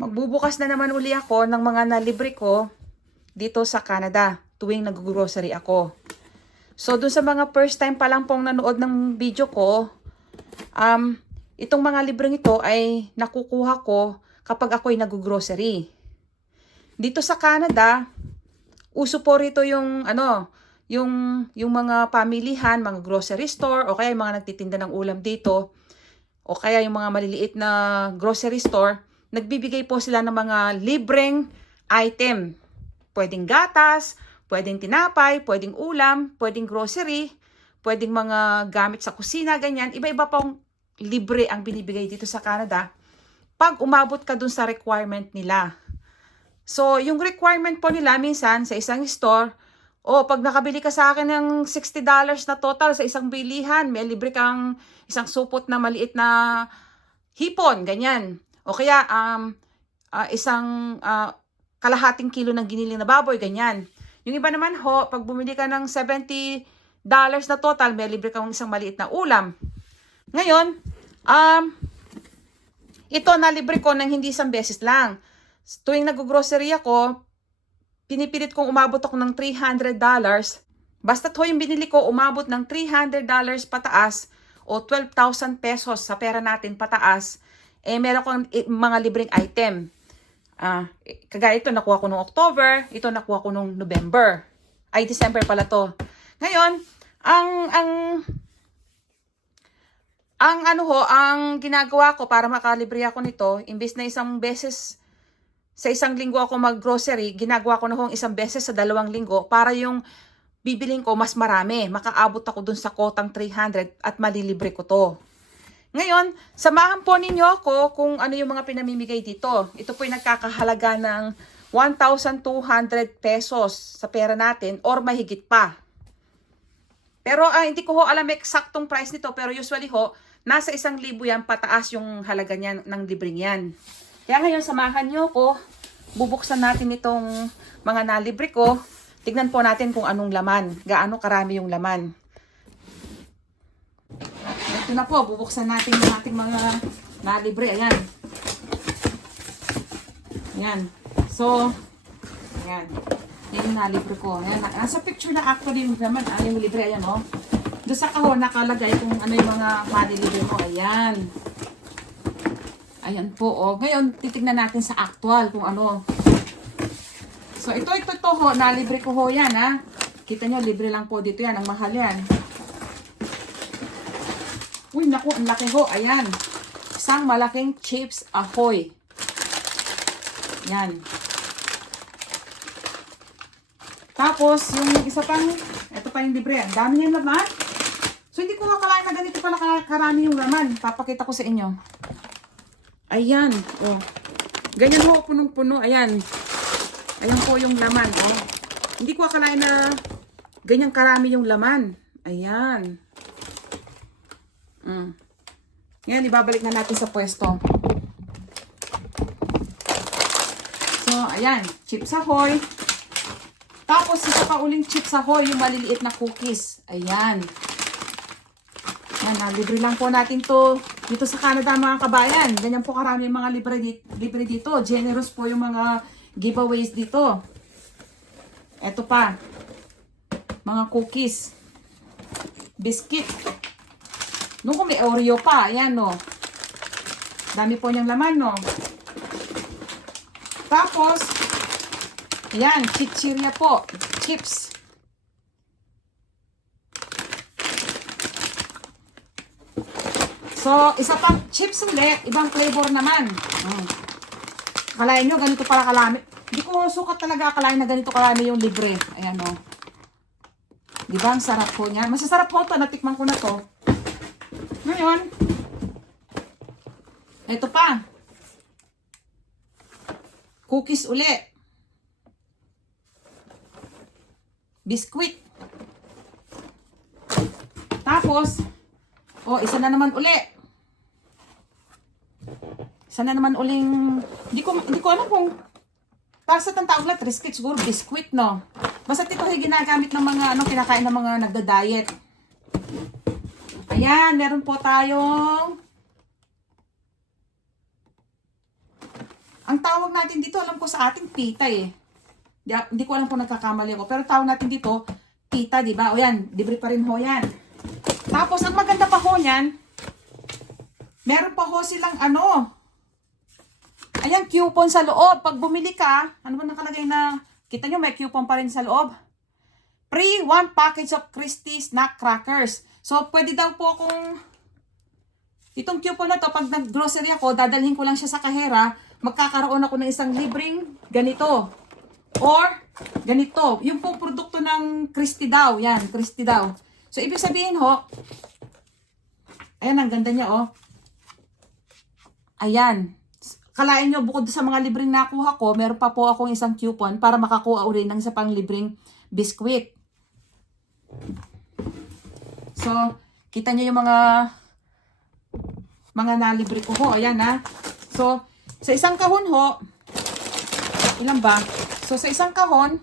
Magbubukas na naman uli ako ng mga nalibre ko dito sa Canada tuwing nag-grocery ako. So, dun sa mga first time pa lang pong nanood ng video ko, um, itong mga libreng ito ay nakukuha ko kapag ako'y nag-grocery. Dito sa Canada, uso po rito yung ano, yung yung mga pamilihan, mga grocery store o kaya yung mga nagtitinda ng ulam dito o kaya yung mga maliliit na grocery store, nagbibigay po sila ng mga libreng item. Pwedeng gatas, pwedeng tinapay, pwedeng ulam, pwedeng grocery, pwedeng mga gamit sa kusina, ganyan. Iba-iba pong libre ang binibigay dito sa Canada pag umabot ka dun sa requirement nila. So, yung requirement po nila minsan sa isang store, o pag nakabili ka sa akin ng $60 na total sa isang bilihan, may libre kang isang supot na maliit na hipon, ganyan. O kaya um, ah, isang ah, kalahating kilo ng giniling na baboy, ganyan. Yung iba naman ho, pag bumili ka ng $70 na total, may libre kang isang maliit na ulam. Ngayon, um, ito na libre ko ng hindi isang beses lang. Tuwing nag-grocery ako, pinipilit kong umabot ako ng $300. Basta't ho yung binili ko, umabot ng $300 pataas o 12,000 pesos sa pera natin pataas, eh meron kong eh, mga libreng item. Ah, eh, kagaya ito, nakuha ko nung October, ito nakuha ko nung November. Ay, December pala to. Ngayon, ang, ang, ang ano ho, ang ginagawa ko para makalibre ako nito, imbis na isang beses sa isang linggo ako mag-grocery, ginagawa ko na hong isang beses sa dalawang linggo para yung bibiling ko mas marami. Makaabot ako dun sa kotang 300 at malilibre ko to. Ngayon, samahan po ninyo ako kung ano yung mga pinamimigay dito. Ito po yung nagkakahalaga ng 1,200 pesos sa pera natin or mahigit pa. Pero ah, hindi ko ho alam eksaktong price nito pero usually ho, nasa isang libo yan pataas yung halaga niyan ng libreng yan. Kaya ngayon, samahan nyo ko. Bubuksan natin itong mga nalibre ko. Tignan po natin kung anong laman. Gaano karami yung laman. Ito na po, bubuksan natin yung ating mga nalibre. Ayan. Ayan. So, ayan. Yan yung nalibre ko. Ayan. Nasa picture na actually laman. Ah, yung libre. Ayan, oh. Doon sa kahon nakalagay kung ano yung mga manilibre mo. Ayan. Ayan po, oh. Ngayon, titignan natin sa actual kung ano. So, ito, ito, ito, ho. Nalibre ko ho yan, ha. Kita nyo, libre lang po dito yan. Ang mahal yan. Naku, ang laki ho. Ayan. Isang malaking chips ahoy. Yan. Tapos, yung isa pang, ito pa yung libre. Ang dami niyang laman. So, hindi ko akalain na ganito pala ka- karami yung laman. Papakita ko sa inyo. Ayan, oh. Ganyan ho, punong-puno. Ayan. Ayan po yung laman, oh. Hindi ko akalain na ganyan karami yung laman. Ayan. Mm. Ngayon, ibabalik na natin sa pwesto. So, ayan. Chips Ahoy. Tapos, isa pa uling chips Ahoy, yung maliliit na cookies. Ayan. Yan, ah, libre lang po natin to dito sa Canada mga kabayan. Ganyan po karami yung mga libre, libre dito. Generous po yung mga giveaways dito. Eto pa. Mga cookies. Biscuit. Nung kung may Oreo pa. Ayan no. Dami po niyang laman no. Tapos, ayan, chichirya po. Chips. So, isa pang chips ulit, ibang flavor naman. Mm. Kalain nyo, ganito pala kalami. Hindi ko sukat talaga akalain na ganito kalami yung libre. Ayan o. Di ba? Ang sarap po niya. Masasarap po ito. Natikman ko na to. Ngayon, ito pa. Cookies uli. Biskuit. Tapos, Oh, isa na naman uli. Isa na naman uling, hindi ko, hindi ko alam kung para sa tawag na, trisket siguro, biskuit, no? Basta ito ay ginagamit ng mga, ano, kinakain ng mga nagda-diet. Ayan, meron po tayong Ang tawag natin dito, alam ko sa atin, pita eh. Di, hindi ko alam kung nagkakamali ako. Pero tawag natin dito, pita, di ba? O yan, libre pa rin ho yan. Tapos, ang maganda pa ho niyan, meron pa ho silang ano, ayan, coupon sa loob. Pag bumili ka, ano ba nakalagay na, kita nyo, may coupon pa rin sa loob. Free one package of Christie's snack crackers. So, pwede daw po kung itong coupon na to, pag nag-grocery ako, dadalhin ko lang siya sa kahera, magkakaroon ako ng isang libreng ganito. Or, ganito. Yung pong produkto ng Christie daw. Yan, Christie daw. So, ibig sabihin ho, ayan, ang ganda niya, oh. Ayan. Kalain nyo, bukod sa mga libreng nakuha ko, meron pa po akong isang coupon para makakuha uli ng isa pang libreng biskwit. So, kita nyo yung mga mga nalibre ko ho. Ayan ha. So, sa isang kahon ho, ilan ba? So, sa isang kahon,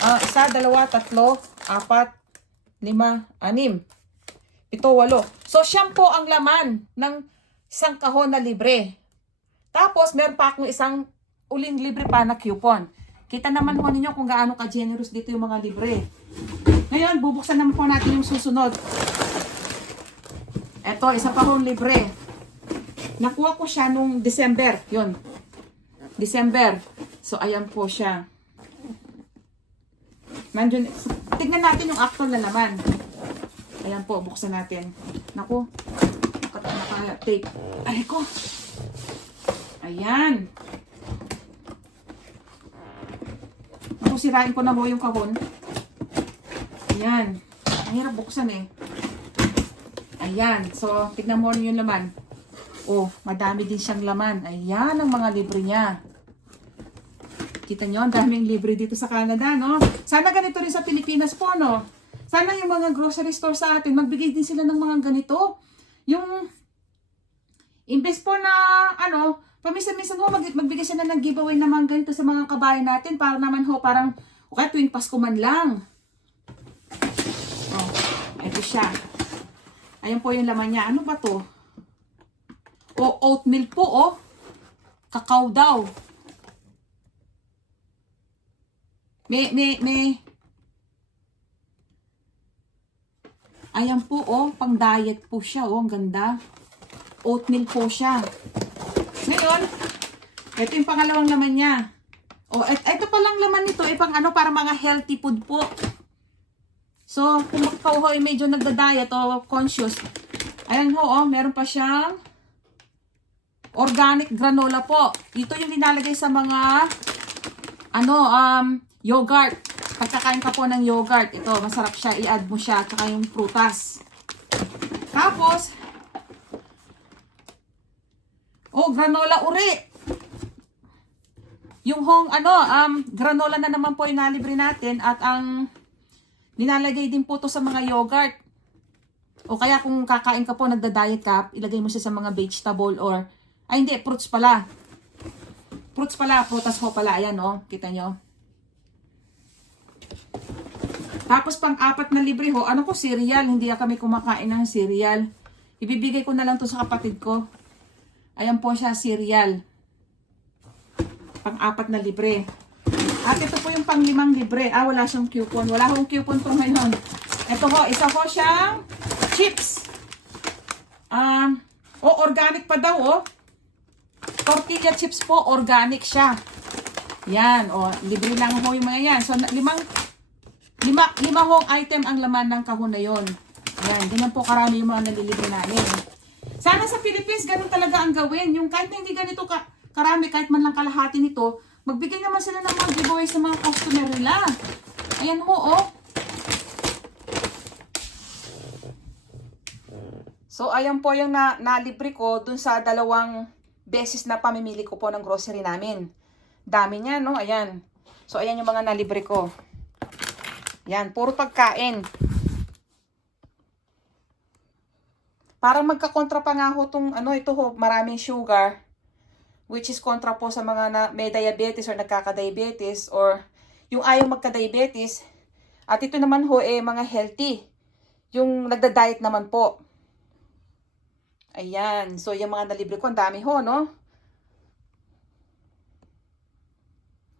ah, isa, dalawa, tatlo, apat, lima, anim, pito, walo. So, siyam po ang laman ng isang kahon na libre. Tapos, meron pa akong isang uling libre pa na coupon. Kita naman po ninyo kung gaano ka-generous dito yung mga libre. Ngayon, bubuksan naman po natin yung susunod. Ito, isa pa hong libre. Nakuha ko siya nung December. Yun. December. So, ayan po siya. Nandun, tignan natin yung actual na laman. Ayan po, buksan natin. Naku, naka, naka. Ay ko. Ayan. Naku, sirain ko na mo yung kahon. Ayan. Ang hirap buksan eh. Ayan. So, tignan mo yung laman. Oh, madami din siyang laman. Ayan ang mga libre niya. Kita nyo, ang daming libre dito sa Canada, no? Sana ganito rin sa Pilipinas po, no? Sana yung mga grocery store sa atin, magbigay din sila ng mga ganito. Yung, imbes po na, ano, paminsan-minsan ho, mag, magbigay sila ng giveaway mga ganito sa mga kabayan natin para naman ho, parang, o kaya tuwing Pasko man lang. Oh, ito siya. Ayan po yung laman niya. Ano ba to? O, oatmeal po, oh. Kakao daw. May, may, may. Ayan po, oh. Pang diet po siya, oh. Ang ganda. Oatmeal po siya. Ngayon, ito yung pangalawang laman niya. Oh, et, ito palang laman nito, eh, pang ano, para mga healthy food po. So, kung ikaw ho ay medyo nagda-diet o conscious, ayan ho, oh, meron pa siyang organic granola po. Ito yung nilalagay sa mga ano, um, yogurt. Pagkakain ka po ng yogurt, ito, masarap siya. I-add mo siya, tsaka yung prutas. Tapos, oh, granola uri. Yung hong, ano, um, granola na naman po yung nalibre natin at ang Nilalagay din po to sa mga yogurt. O kaya kung kakain ka po, nagda-diet ka, ilagay mo siya sa mga vegetable or, ay hindi, fruits pala. Fruits pala, prutas ho pala. Ayan, no? Kita nyo? Tapos pang apat na libre ho, ano ko, cereal. Hindi kami kumakain ng cereal. Ibibigay ko na lang to sa kapatid ko. Ayan po siya, cereal. Pang apat na libre. At ito po yung panglimang libre. Ah, wala siyang coupon. Wala akong coupon po ngayon. Ito ho, isa ho siyang chips. Um, oh, organic pa daw, oh. Tortilla chips po, organic siya. Yan, oh, libre lang ho yung mga yan. So, limang, lima, lima hong item ang laman ng kahon na yon. Yan, ganyan po karami yung mga nalilibre namin. Sana sa Philippines, ganun talaga ang gawin. Yung kahit na hindi ganito ka, karami, kahit man lang kalahati nito, magbigay naman sila ng mga giveaway sa mga customer nila. Ayan ho, oh. So, ayan po yung na, nalibre ko dun sa dalawang beses na pamimili ko po ng grocery namin. Dami niya, no? Ayan. So, ayan yung mga nalibre ko. Yan, puro pagkain. Parang magkakontra pa nga ho tong, ano, ito ho, maraming sugar. Which is kontra po sa mga na may diabetes or nagkaka-diabetes or yung ayaw magka-diabetes. At ito naman ho, eh, mga healthy. Yung nagda-diet naman po. Ayan. So, yung mga nalibre ko, ang dami ho, no?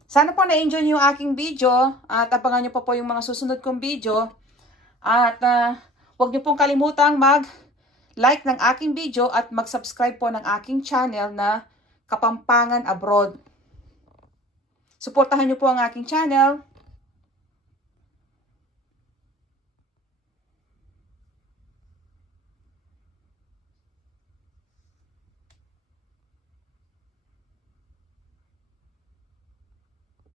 Sana po na-enjoy niyo yung aking video at abangan niyo pa po yung mga susunod kong video. At ah, huwag niyo pong kalimutang mag-like ng aking video at mag-subscribe po ng aking channel na Kapampangan Abroad. Suportahan niyo po ang aking channel.